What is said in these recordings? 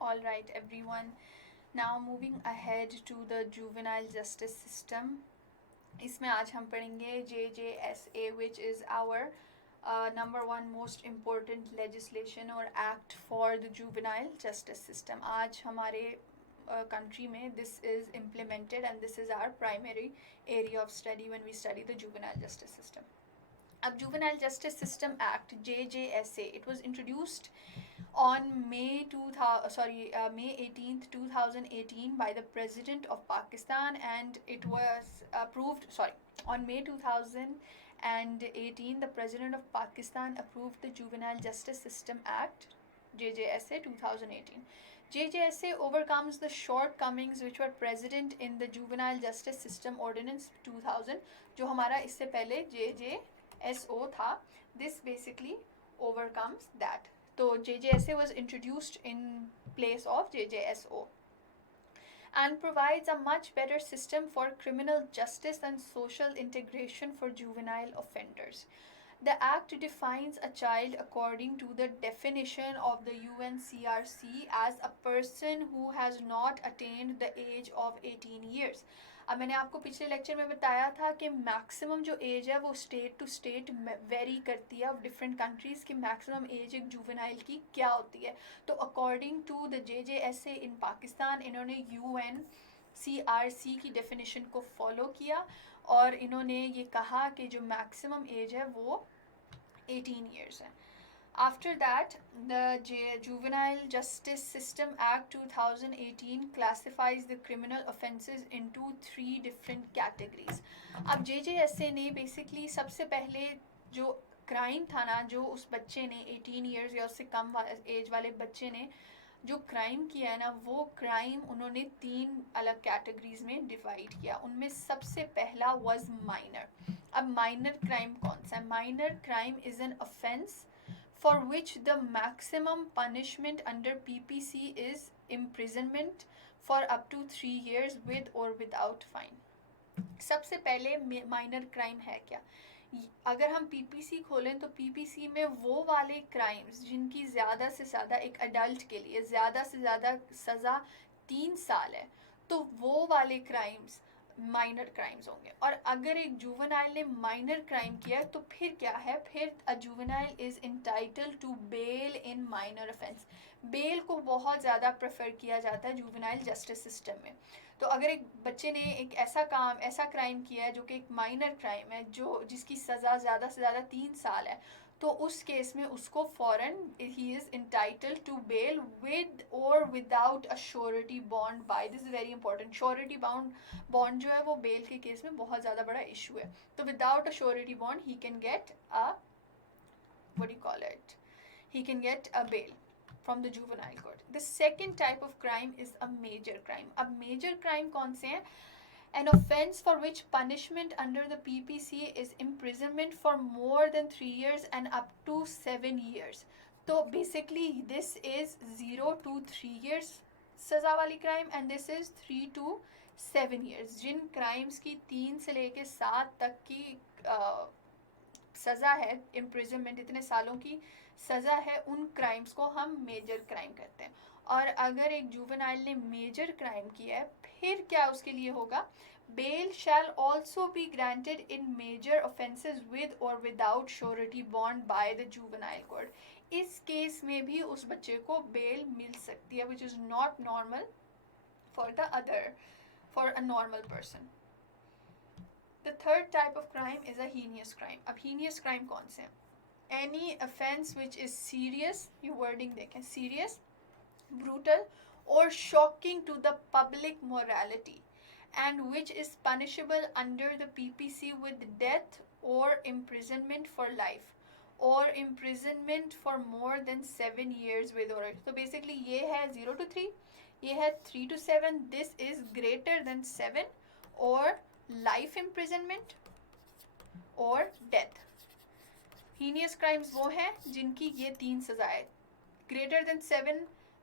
All right, everyone. Now moving ahead to the juvenile justice system. इसमें आज हम पढ़ेंगे JJSA, which is our number one most important legislation or act for the juvenile justice system. आज हमारे country में this is implemented and this is our primary area of study when we study the juvenile justice system. अब Juvenile Justice System Act JJSA, it was introduced on May 18th 2018 by the President of Pakistan, and it was approved on May 2018 the President of Pakistan approved the Juvenile Justice System Act JJSA 2018. JJSA overcomes the shortcomings which were present in the Juvenile Justice System Ordinance 2000, जो हमारा इससे पहले JJSO था. This basically overcomes that. So JJSA was introduced in place of JJSO and provides a much better system for criminal justice and social integration for juvenile offenders. The Act defines a child according to the definition of the UNCRC as a person who has not attained the age of 18 years. अब मैंने आपको पिछले लेक्चर में बताया था कि मैक्सिमम जो एज है वो स्टेट टू स्टेट वेरी करती है ऑफ डिफरेंट कंट्रीज़ की मैक्सिमम एज एक जुवेनाइल की क्या होती है. तो अकॉर्डिंग टू द JJSA इन पाकिस्तान इन्होंने UNCRC की डेफिनेशन को फॉलो किया और इन्होंने ये कहा कि जो मैक्सिमम एज है वो 18 ईयर्स है. After that, the Juvenile Justice System Act 2018 classifies the criminal offences into 3 different categories. अब JJSA ने basically सबसे पहले जो क्राइम था ना, जो उस बच्चे ने 18 ईयर्स या उससे कम एज वाले बच्चे ने जो क्राइम किया है ना, वो क्राइम उन्होंने 3 अलग कैटेगरीज में डिवाइड किया. उनमें सबसे पहला वाज माइनर. अब माइनर क्राइम कौन सा है? Minor crime is an offence for which the maximum punishment under PPC is imprisonment for up to 3 years with or without fine. सबसे पहले माइनर क्राइम है क्या? अगर हम PPC खोलें तो PPC में वो वाले क्राइम्स जिनकी ज़्यादा से ज़्यादा एक अडल्ट के लिए ज़्यादा से ज़्यादा सज़ा 3 साल है, तो वो वाले क्राइम्स माइनर क्राइम्स होंगे. और अगर एक जुवेनाइल ने माइनर क्राइम किया तो फिर क्या है? फिर a juvenile is entitled to bail in minor offence. Bail को बहुत ज़्यादा प्रेफर किया जाता है जुवेनाइल जस्टिस सिस्टम में. तो अगर एक बच्चे ने एक ऐसा क्राइम किया है जो कि एक माइनर क्राइम है, जो जिसकी सज़ा ज़्यादा से ज़्यादा 3 साल है, तो उस केस में उसको फॉरन ही is entitled to bail with और without a surety bond by. This is very important. Surety bond जो है वो बेल के केस में बहुत ज़्यादा बड़ा इशू है. तो without a surety bond he can get a what you call it he can get a bail from the juvenile court. The second type of crime is a major crime. अब major crime कौन से हैं? An offence for which punishment under the PPC is imprisonment for more than 3 years and up to 7 years. तो basically this is 0 to 3 years सज़ा वाली crime and this is 3 to 7 years. जिन crimes की 3 से लेके 7 तक की सज़ा है, इम्प्रिजनमेंट इतने सालों की सज़ा है, उन क्राइम्स को हम मेजर क्राइम कहते हैं. और अगर एक जुवेनाइल ने मेजर क्राइम किया है, फिर क्या उसके लिए होगा? Bail shall also be granted in major offences with और without surety bond by the juvenile court. इस केस में भी उस बच्चे को बेल मिल सकती है, which is not normal for a normal person. The third type of crime is a heinous crime. अब heinous crime कौन से हैं? Any offense which is serious, ये wording देखें, serious, brutal or shocking to the public morality and which is punishable under the PPC with death or imprisonment for life or imprisonment for more than 7 years with or. So basically ये है 0 to 3, ये है 3 to 7, this is greater than 7 or life imprisonment और death. Heinous crimes वो हैं जिनकी ये 3 सजाएं: greater than 7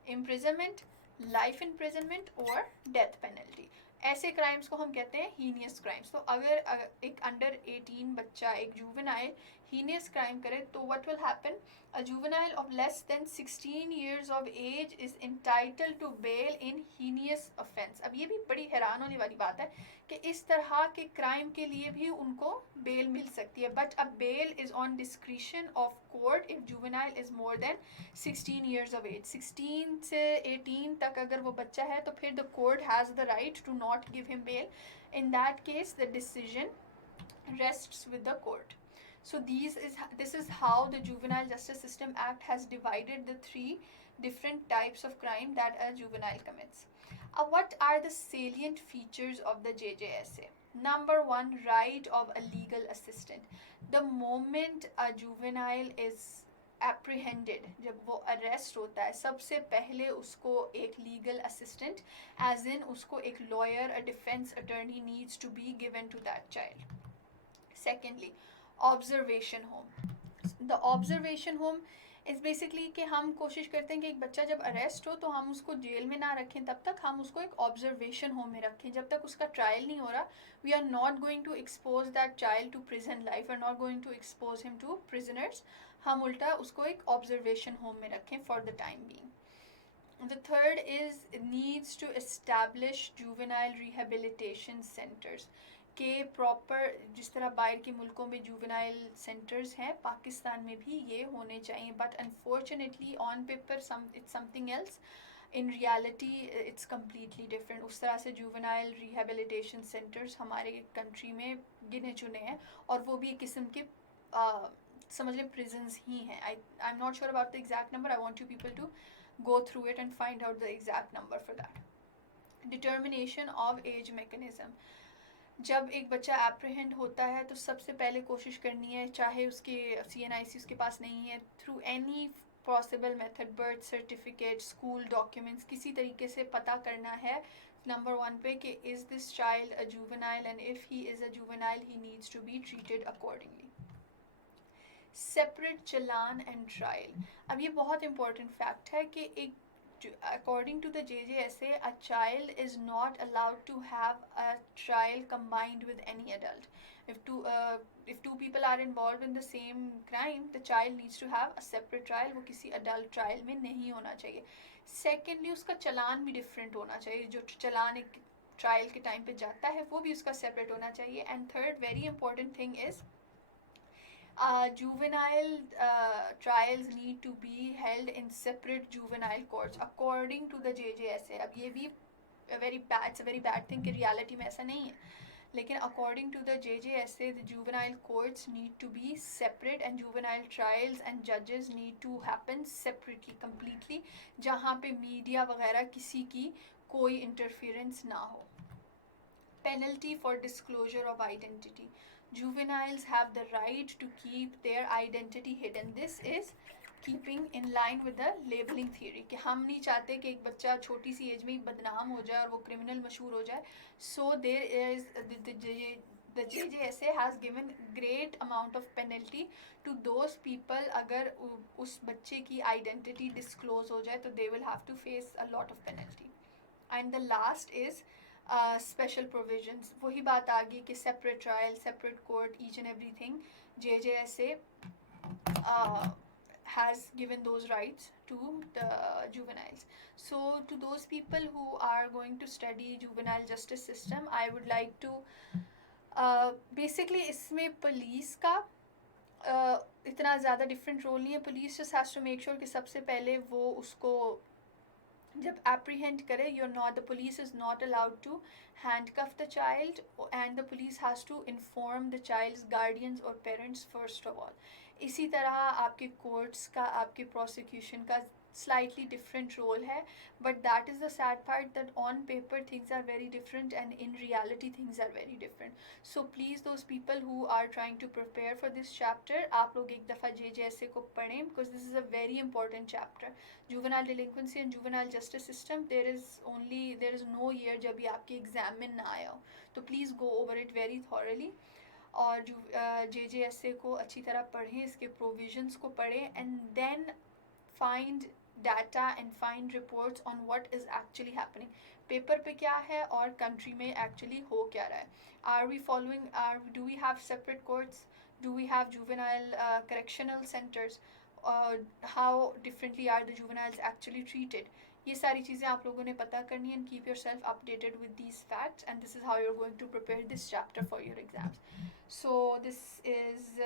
imprisonment, life imprisonment और डेथ पेनल्टी. ऐसे क्राइम्स को हम कहते हैं हीनियस क्राइम्स. तो अगर एक अंडर 18 बच्चा, एक जुवेनाइल, heinous crime करे तो what will happen? A juvenile of less than 16 years of age is entitled to bail in heinous offense. अब ये भी बड़ी हैरान होने वाली बात है कि इस तरह के क्राइम के लिए भी उनको बेल मिल सकती है, but a bail is on discretion of court if juvenile is more than 16 years of age. 16 से 18 तक अगर वो बच्चा है तो फिर the court has the right to not give him bail. In that case, the decision rests with the court. So this is how the Juvenile Justice System Act has divided the three different types of crime that a juvenile commits. What are the salient features of the JJSA? Number one, right of a legal assistant. The moment a juvenile is apprehended, जब वो अरेस्ट होता है, सबसे पहले उसको एक legal assistant as in उसको एक lawyer, a defence attorney needs to be given to that child. Secondly, observation home. The observation home is basically कि हम कोशिश करते हैं कि एक बच्चा जब अरेस्ट हो तो हम उसको जेल में ना रखें, तब तक हम उसको एक ऑब्जर्वेशन होम में रखें जब तक उसका ट्रायल नहीं हो रहा. We are not going to expose that child to prison life, are not going to expose him to prisoners. हम उल्टा उसको एक ऑब्जर्वेशन होम में रखें for the time being. The third is needs to establish juvenile rehabilitation centers. के प्रॉपर जिस तरह बाहर के मुल्कों में जुवेनाइल सेंटर्स हैं, पाकिस्तान में भी ये होने चाहिए. But unfortunately on paper it's something else, in reality it's completely different. उस तरह से जुवेनाइल रिहेबिलिटेशन सेंटर्स हमारे कंट्री में गिने चुने हैं और वो भी एक किस्म के समझ लें प्रिजन्स ही हैं. I am not sure about the exact number. I want you people to go through it and find out the exact number for that. Determination of age mechanism. जब एक बच्चा एप्रीहेंड होता है तो सबसे पहले कोशिश करनी है, चाहे उसके CNIC उसके पास नहीं है, through any possible method, birth certificate, school documents, किसी तरीके से पता करना है नंबर वन पे कि is this child a juvenile, and if he is a juvenile he needs to be treated accordingly. Separate challan and trial. अब ये बहुत इंपॉर्टेंट फैक्ट है कि एक according to the JJSA, a child is not allowed to have a trial combined with any adult. If two people are involved in the same crime, the child needs to have a separate trial. वो किसी adult trial में नहीं होना चाहिए. Secondly, उसका चलान भी different होना चाहिए. जो चलान एक trial के time पे जाता है वो भी उसका separate होना चाहिए. And third, very important thing is juvenile trials need to be held in separate juvenile courts according to the JJSA. अब ये भी it's a very bad thing कि reality में ऐसा नहीं है, लेकिन according to the JJSA, the juvenile courts need to be separate and juvenile trials and judges need to happen separately completely, जहाँ पे मीडिया वगैरह किसी की कोई interference ना हो. Penalty for disclosure of identity. Juveniles have the right to keep their identity hidden. This is keeping in line with the labeling theory कि हम नहीं चाहते कि एक बच्चा छोटी सी एज में ही बदनाम हो जाए और वो क्रिमिनल मशहूर हो जाए. So there is the JJSA has given great amount of penalty to those people. अगर उस बच्चे की identity disclose हो जाए तो they will have to face a lot of penalty. And the last is special provisions. वही बात आ गई कि separate trial, separate court, each and everything. JJSA has given those rights to the juveniles. So to those people who are going to study juvenile justice system, I would like to basically इसमें पुलिस का इतना ज़्यादा different role नहीं है. Police just has to make sure कि सबसे पहले वो उसको जब apprehend करे, the police is not allowed to handcuff the child, and the police has to inform the child's guardians or parents first of all. इसी तरह आपके courts का, आपके prosecution का slightly different role है, but that is the sad part that on paper things are very different and in reality things are very different. So please, those people who are trying to prepare for this chapter, आप लोग एक दफ़ा JJSA को पढ़ें because this is a very important chapter. Juvenile delinquency and juvenile justice system, there is no year जब ये आपके एग्जाम में ना आया हो. तो please go over it very thoroughly और JJSA को अच्छी तरह पढ़ें, इसके provisions को पढ़ें, and then find data and find reports on what is actually happening. Paper पे क्या है और कंट्री में एक्चुअली हो क्या रहा है. Do we have separate courts? Do we have juvenile correctional centers? How differently are the juveniles actually treated? ये सारी चीज़ें आप लोगों ने पता करनी है, and keep yourself updated with these facts, and this is how you're going to prepare this chapter for your exams. So this is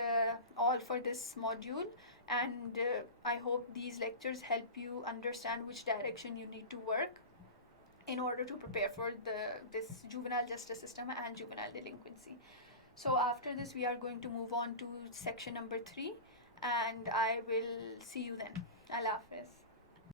all for this module, and I hope these lectures help you understand which direction you need to work in order to prepare for this juvenile justice system and juvenile delinquency. So after this we are going to move on to section number 3, and I will see you then. Allah Hafiz.